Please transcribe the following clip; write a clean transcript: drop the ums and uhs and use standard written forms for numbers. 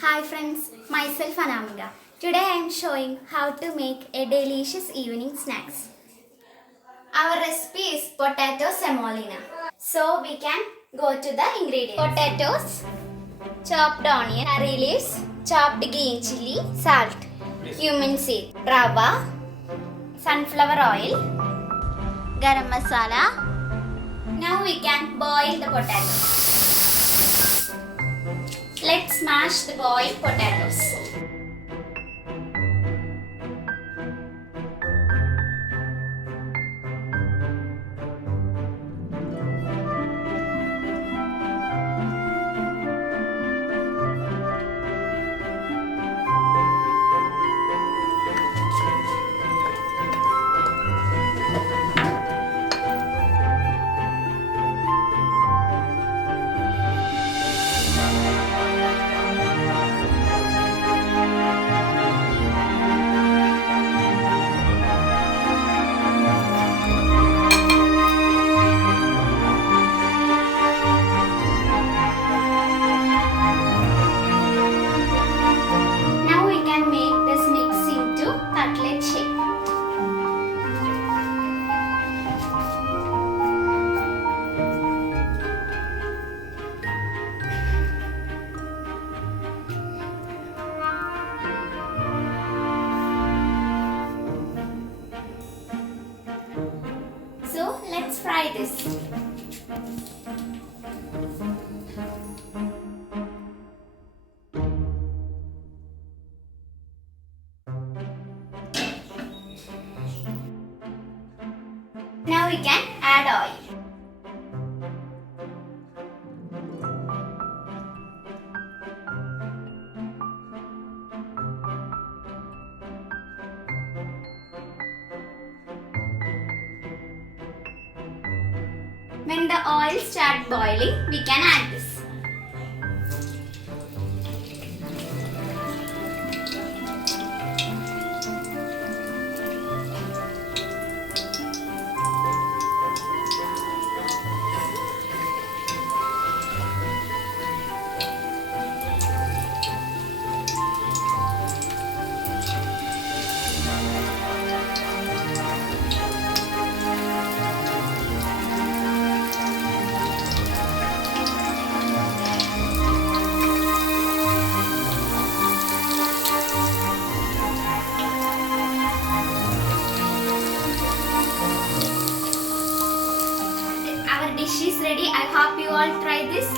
Hi friends, myself Anamika. Today I am showing how to make a delicious evening snacks. Our recipe is potato semolina. So we can go to the ingredients. Potatoes, chopped onion, curry leaves, chopped green chili, salt, cumin seed, rava, sunflower oil, garam masala. Now we can boil the potatoes. Let's smash the boiled potatoes. Now we can make this mix into cutlet shape. So let's fry this. Now we can add oil. When the oil starts boiling, we can add this. Our dish is ready. I hope you all try this.